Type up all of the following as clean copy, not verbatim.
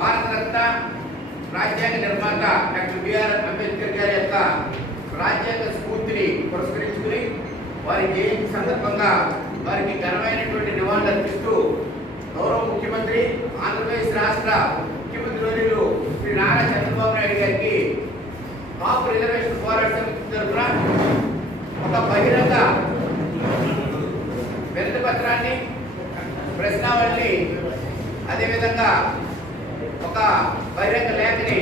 భారతరత్న రాజ్యాంగ నిర్మాత doctor BR Ambedkar గారి యొక్క రాజ్యాంగ స్ఫూర్తిని పురస్కరించుకుని వారి జయంతి సందర్భంగా వారికి ఘనమైనటువంటి నివాళులు అర్పిస్తూ గౌరవ ముఖ్యమంత్రి ఆంధ్రప్రదేశ్ రాష్ట్ర ముఖ్యమంత్రి వర్యులు శ్రీ నారా చంద్రబాబు నాయుడు గారికి కాపు రిజర్వేషన్ పోరాట సమితి తరఫున ఒక బహిరంగ వినతి పత్రాన్ని, ప్రశ్నావళిని, అదేవిధంగా ఒక బహిరంగ లేఖని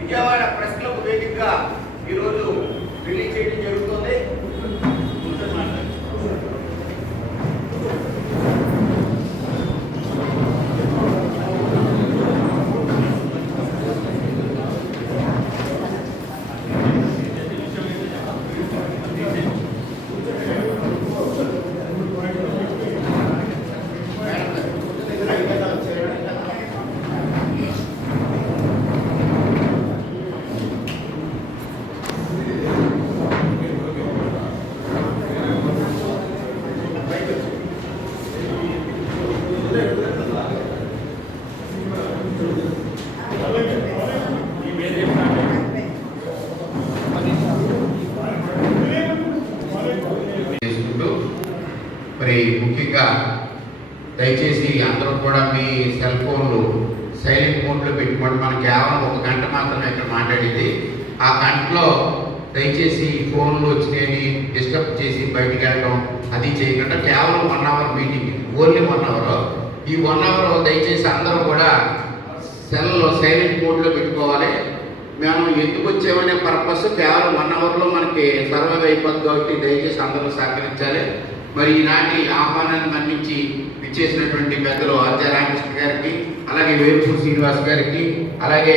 విజయవాడ ప్రెస్ క్లబ్ వేదికగా ఈరోజు రిలీజ్ చేయడం జరుగుతుంది. మరి ముఖ్యంగా దయచేసి అందరూ కూడా మీ సెల్ ఫోన్లు సైలెంట్ మోడ్లో పెట్టుకోండి. మనం కేవలం 1 గంట మాత్రమే ఇక్కడ మాట్లాడేది. ఆ గంటలో దయచేసి ఫోన్లు వచ్చినాయని డిస్టర్బ్ చేసి బయటికి వెళ్ళడం అది చేయకుండా కేవలం 1 అవర్ మీటింగ్, ఓన్లీ 1 అవర్. ఈ 1 అవర్ దయచేసి అందరూ కూడా సెల్లో సైలెంట్ మోడ్లో పెట్టుకోవాలి. మేము ఎందుకు వచ్చామనే పర్పస్ కేవలం 1 అవర్లో మనకి సర్వైవ్ అయిపోద్ది కాబట్టి దయచేసి అందరూ సహకరించాలి. మరి ఈనాటి ఆహ్వానాన్ని మన్నించి ఇచ్చేసినటువంటి పెద్దలు ఆర్జే రామకృష్ణ గారికి, అలాగే వేల్పూర్ శ్రీనివాస్ గారికి, అలాగే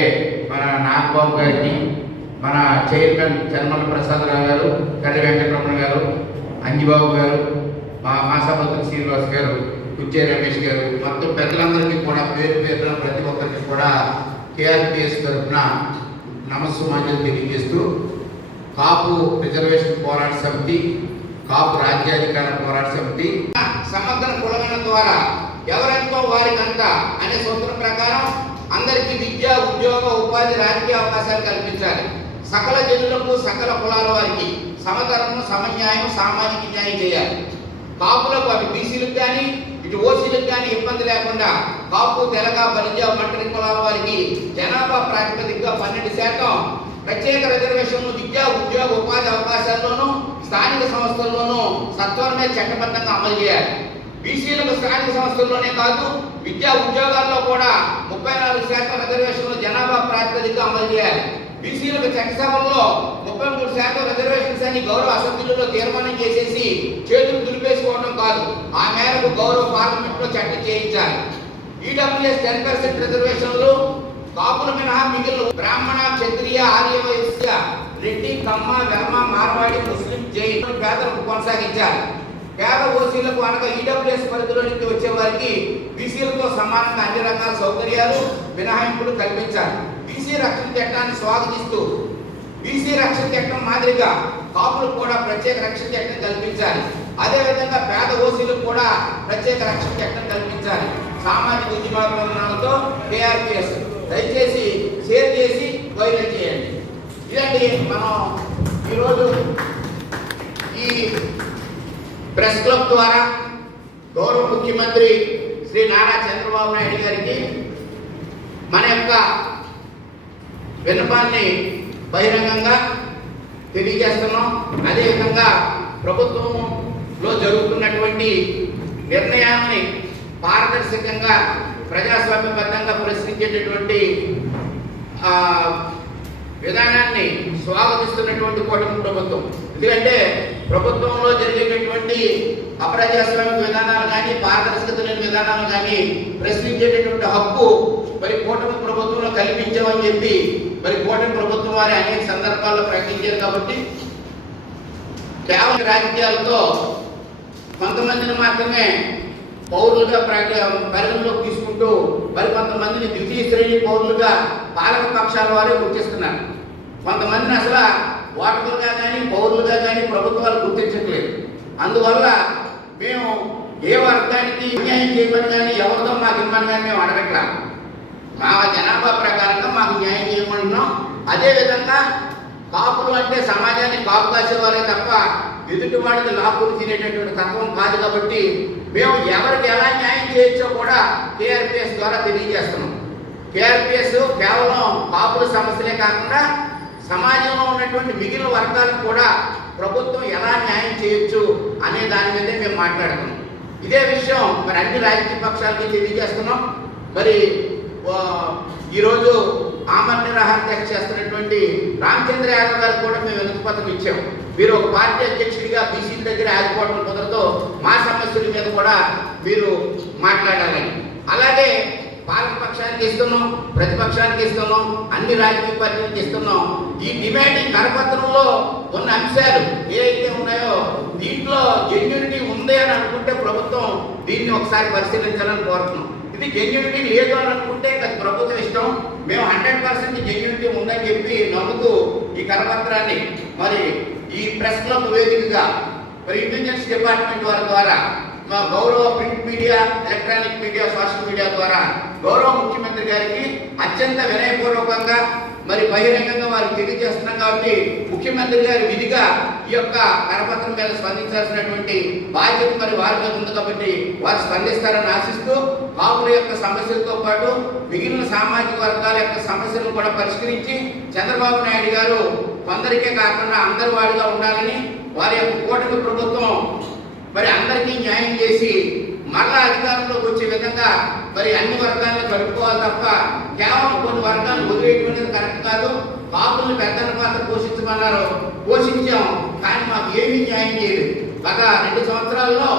మన నాగబాబు గారికి, మన చైర్మన్ చర్మల ప్రసాదరావు గారు, కళ్లి వెంకటరమణ గారు, అంజిబాబు గారు, మా మాసాపత్రి శ్రీనివాస్ గారు, కుచ్చే రమేష్ గారు, మొత్తం పెద్దలందరికీ కూడా పేరు పేరున ప్రతి ఒక్కరికి కూడా కేఆర్పిఎస్ తరఫున నమస్సుమాంజలు తెలియజేస్తూ కాపు రిజర్వేషన్ పోరాట సమితి, కాపు రాజ్యాధికార పోరాట సమితి సమగ్ర కులగణన ద్వారా ఎవరెంతో వారికంత అనే సూత్రం ప్రకారం అందరికీ విద్య, ఉద్యోగ, ఉపాధి, రాజకీయ అవకాశాలు కల్పించాలి. సకల జనులకు, సకల కులాల వారికి సమధర్మం, సమన్యాయం, సామాజిక న్యాయం చేయాలి. కాపులకు అటు బీసీలకు కానీ ఇటు ఓసీలకు కానీ ఇబ్బంది లేకుండా కాపు, తెలగ, బలిజ, మంటరి కులాల వారికి జనాభా ప్రాతిపదికగా 12% ప్రత్యేక రిజర్వేషన్లు విద్యా, ఉద్యోగ, ఉపాధి అవకాశాల్లోనూ స్థానిక సంస్థల్లోనూ సత్వరమే చట్టబద్ధంగా అమలు చేయాలి. బీసీలకు స్థానిక సంస్థల్లోనే కాదు, విద్యా ఉద్యోగాల్లో కూడా 34% రిజర్వేషన్లు జనాభా ప్రాతిపదికగా అమలు చేయాలి. బీసీలకు చట్టసభల్లో 33% రిజర్వేషన్స్ అని గౌరవ అసెంబ్లీలో తీర్మానం చేసేసి చేతులు దులిపేసుకోవడం కాదు, ఆ మేరకు గౌరవ పార్లమెంట్లో చట్టం చేయించాలి. ఈడబ్ల్యూఎస్ 10% రిజర్వేషన్లు కాపుల మినహా మిగిలిన బ్రాహ్మణ, క్షత్రియ, ఆర్య వైశ్య, రెడ్డి, కమ్మ, వెర్మ, మార్వాడి, ముస్లిం, జైన్ పేదలకు కొనసాగించాలి. పేద ఓసీలకు అనగా ఈడబ్ల్యూఎస్ పరిధిలోనికి వచ్చే వారికి బీసీలతో సమానంగా అన్ని రకాల సౌకర్యాలు, మినహాయింపులు కల్పించాలి. బీసీ రక్షణ చట్టాన్ని స్వాగతిస్తూ బీసీ రక్షణ చట్టం మాదిరిగా కాపులకు కూడా ప్రత్యేక రక్షణ చట్టం కల్పించాలి. అదేవిధంగా పేద ఓసీలకు కూడా ప్రత్యేక రక్షణ చట్టం కల్పించాలి. సామాజిక ఉద్యమాలతో కేఆర్పిఎస్ దయచేసి షేర్ చేసి వైరల్ చేయండి. ఇదండి మనం ఈరోజు ఈ ప్రెస్ క్లబ్ ద్వారా గౌరవ ముఖ్యమంత్రి శ్రీ నారా చంద్రబాబు నాయుడు గారికి మన యొక్క విన్నపాన్ని బహిరంగంగా తెలియజేస్తున్నాం. అదేవిధంగా ప్రభుత్వంలో జరుగుతున్నటువంటి నిర్ణయాన్ని పారదర్శకంగా, ప్రజాస్వామ్యబద్ధంగా ప్రశ్నించేటటువంటి విధానాన్ని స్వాగతిస్తున్నటువంటి కూటమి ప్రభుత్వం. ఎందుకంటే ప్రభుత్వంలో జరిగేటటువంటి అప్రజాస్వామిక విధానాలు కానీ, పారదర్శకత లేని విధానాలు కానీ ప్రశ్నించేటటువంటి హక్కు మరి కూటమి ప్రభుత్వంలో కల్పించామని చెప్పి మరి కూటమి ప్రభుత్వం వారి అనేక సందర్భాల్లో ప్రకటించారు. కాబట్టి కేవలం రాజకీయాలతో కొంతమందిని మాత్రమే పౌరులుగా పరిగణలోకి తీసుకుంటూ మరి కొంతమందిని ద్వితీయ శ్రేణి పౌరులుగా పాలక పక్షాల వారే గుర్తిస్తున్నారు. కొంతమందిని అసలు ఓటర్లుగా కానీ, పౌరులుగా కానీ ప్రభుత్వాలు గుర్తించట్లేదు. అందువల్ల మేము ఏ వర్గానికి అన్యాయం చేయమని కానీ, ఎవరితో మాకు ఇవ్వమని కానీ మేము అడగట్లా. మా జనాభా ప్రకారంగా మాకు న్యాయం చేయమంటున్నాం. అదేవిధంగా కాపులు అంటే సమాజాన్ని కాపు కాసేవారే తప్ప ఎదుటి వాడికి లాభులు తినేటటువంటి తత్వం కాదు. కాబట్టి మేము ఎవరికి ఎలా న్యాయం చేయొచ్చో కూడా కేఆర్పిఎస్ ద్వారా తెలియజేస్తున్నాం. కేఆర్పిఎస్ కేవలం కాపుల సమస్యలే కాకుండా సమాజంలో ఉన్నటువంటి మిగిలిన వర్గాలకు కూడా ప్రభుత్వం ఎలా న్యాయం చేయొచ్చు అనే దాని మీదే మేము మాట్లాడుతున్నాం. ఇదే విషయం మరి అన్ని రాజకీయ పక్షాలకి తెలియజేస్తున్నాం. మరి ఈరోజు ఆమరణ నిరాహార దీక్ష చేస్తున్నటువంటి రామచంద్ర యాదవ్ గారికి కూడా మేము వినతిపత్రం ఇచ్చాం. మీరు ఒక పార్టీ అధ్యక్షుడిగా బీసీల దగ్గర ఆగిపోవడం కుదరతో మా సమస్యల మీద కూడా మీరు మాట్లాడాలని. అలాగే పాలకపక్షానికి ఇస్తున్నాం, ప్రతిపక్షానికి ఇస్తున్నాం, అన్ని రాజకీయ పార్టీలకు ఇస్తున్నాం. ఈ డిమాండింగ్ కరపత్రంలో ఉన్న అంశాలు ఏవైతే ఉన్నాయో దీంట్లో జెన్యూనిటీ ఉంది అని అనుకుంటే ప్రభుత్వం దీన్ని ఒకసారి పరిశీలించాలని కోరుతున్నాం. ఇది జెన్యూనిటీ లేదు అని అనుకుంటే అది ప్రభుత్వం ఇష్టం. మేము 100% జెన్యూనిటీ ఉందని చెప్పి నమ్ముతూ ఈ కరపత్రాన్ని మరి ఈ ప్రెస్ క్లబ్ వేదికగా మరి ఇంటెలిజెన్స్ డిపార్ట్మెంట్ వారి ద్వారా మా గౌరవ print media, electronic media, social media ద్వారా గౌరవ ముఖ్యమంత్రి గారికి అత్యంత వినయపూర్వకంగా మరి బహిరంగంగా వారికి తెలియజేస్తున్నాం. కాబట్టి ముఖ్యమంత్రి గారి విధిగా ఈ యొక్క కరపత్రం మీద స్పందించాల్సినటువంటి బాధ్యత మరి వారి మీద ఉంది. కాబట్టి వారు స్పందిస్తారని ఆశిస్తూ కాపుల యొక్క సమస్యలతో పాటు మిగిలిన సామాజిక వర్గాల యొక్క సమస్యలను కూడా పరిష్కరించి చంద్రబాబు నాయుడు గారు కొందరికే కాకుండా అందరి వాడిగా ఉండాలని వారి యొక్క కూటమి ప్రభుత్వం మరి అందరికీ న్యాయం చేసి మరలా అధికారంలోకి వచ్చే విధంగా మరి అన్ని వర్గాలను కలుపుకోవాలి తప్ప కేవలం కొన్ని వర్గాలను వదిలేయటువంటిది కరెక్ట్ కాదు. కాపులను పెద్దల పాత్ర పోషించమన్నారు, పోషించాం, కానీ మాకు ఏమీ న్యాయం చేయలేదు. గత 2 సంవత్సరాల్లో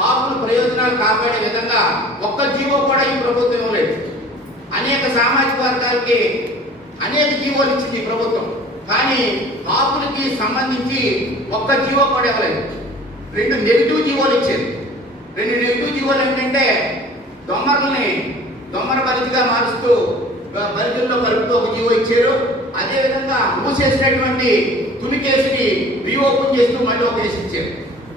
కాపుల ప్రయోజనాలు కాపాడే విధంగా ఒక్క జీవో కూడా ఈ ప్రభుత్వం ఇవ్వలేదు. అనేక సామాజిక వర్గాలకి అనేక జీవోలు ఇచ్చింది ఈ ప్రభుత్వం, కానీ కాపులకి సంబంధించి ఒక్క జీవో కూడా ఇవ్వలేదు. 2 నెగిటివ్ జీవోలు ఇచ్చారు. 2 నెగిటివ్ జీవోలు ఏంటంటే దొమ్మర బలిగా మారుస్తూ బలిలో కలుపుతూ ఒక జీవో ఇచ్చారు. అదేవిధంగా మూసేసినటువంటి తుని కేసుని రీఓపెన్ చేస్తూ మళ్ళీ ఒక కేసు ఇచ్చారు.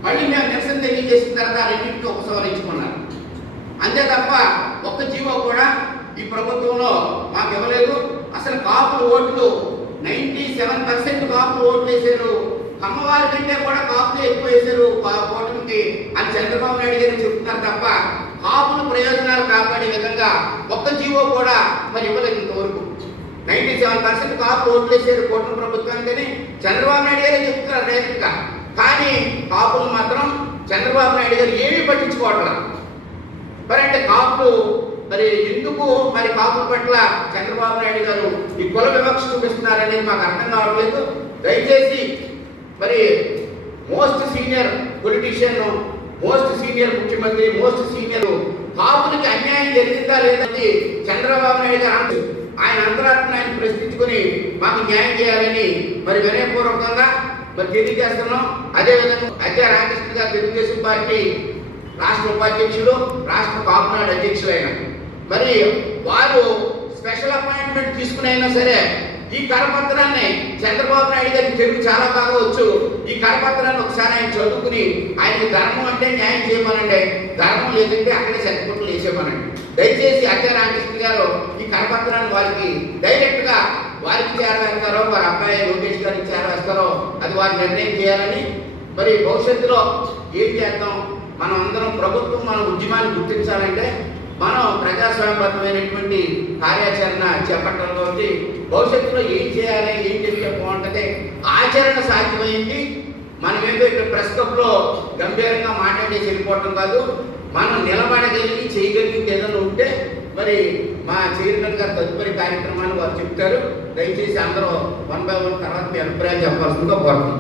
మళ్ళీ మేము నిరసన తెలియజేసిన తర్వాత 2కి ఉపసంహరించుకున్నారు. అంతే తప్ప ఒక్క జీవో కూడా ఈ ప్రభుత్వంలో మాకు ఇవ్వలేదు. అసలు కాపులు ఓట్లు 97% కాపులు ఓట్లు వేశారు. అమ్మవారి కంటే కూడా కాపులు ఎక్కువ వేశారు ఓటుకి అని చంద్రబాబు నాయుడు గారు చెప్తున్నారు తప్ప కాపుల ప్రయోజనాలు కాపాడే విధంగా ఒక్క జీవో కూడా మరి ఇవ్వలేదు ఇంతవరకు. 97% కాపులు ఓట్లు వేసారు కూటమి ప్రభుత్వానికి చంద్రబాబు నాయుడు గారే చెప్తున్నారు డైరెక్ట్గా. కానీ కాపులు మాత్రం చంద్రబాబు నాయుడు గారు ఏమీ పట్టించుకోవట్లేదు. మరి అంటే కాపులు మరి ఎందుకు మరి కాపుల పట్ల చంద్రబాబు నాయుడు గారు ఈ కుల వివక్ష చూపిస్తున్నారనేది మాకు అర్థం కావట్లేదు. దయచేసి మరి most senior politician, most senior ముఖ్యమంత్రి, మోస్ట్ సీనియర్ కాపులకి అన్యాయం జరిగిందా లేదని చంద్రబాబు నాయుడు గారు ఆయన అంతరాత్మ ఆయన ప్రశ్నించుకుని మాకు న్యాయం చేయాలని మరి వినయపూర్వకంగా మరి తెలియజేస్తున్నాం. అదేవిధంగా అధ్య రామకృష్ణ గారు తెలుగుదేశం పార్టీ రాష్ట్ర ఉపాధ్యక్షులు, రాష్ట్ర కాపునాడు అధ్యక్షులైన మరి వారు స్పెషల్ అపాయింట్మెంట్ తీసుకునైనా సరే ఈ కరపత్రాన్ని చంద్రబాబు నాయుడు గారికి తెలుగు చాలా బాగా వచ్చు. ఈ కరపత్రాన్ని ఒకసారి ఆయన చదువుకుని ఆయనకి ధర్మం అంటే న్యాయం చేయమనండి, ధర్మం లేదంటే అక్కడే సరిపట్లు వేసేమనండి. దయచేసి అధ్య రామకృష్ణ గారు ఈ కరపత్రాన్ని వారికి డైరెక్ట్గా వారికి చేరవేస్తారో వారి అబ్బాయి లోకేష్ గారికి చేరవేస్తారో అది వారి నిర్ణయం చేయాలని మరి భవిష్యత్తులో ఏం చేద్దాం. మనం అందరం ప్రభుత్వం మన ఉద్యమాన్ని గుర్తించాలంటే మనం ప్రజాస్వామ్యబద్ధమైనటువంటి కార్యాచరణ చేపట్టడంలో భవిష్యత్తులో ఏం చేయాలి, ఏం చేస్తే బాగుంటుంది, ఆచరణ సాధ్యమైంది. మనం ఏదో ఇక్కడ ప్రెస్ క్లబ్లో గంభీరంగా మాట్లాడేసి వెళ్ళిపోవటం కాదు. మనం నిలబడగలిగి చేయగలిగింది ఏదైనా ఉంటే మరి మా చైర్మన్ గారు తదుపరి కార్యక్రమాన్ని వారు చెప్తారు. దయచేసి అందరూ 1 by 1 తర్వాత మీ అభిప్రాయం చెప్పాల్సిందిగా కోరుతున్నాం.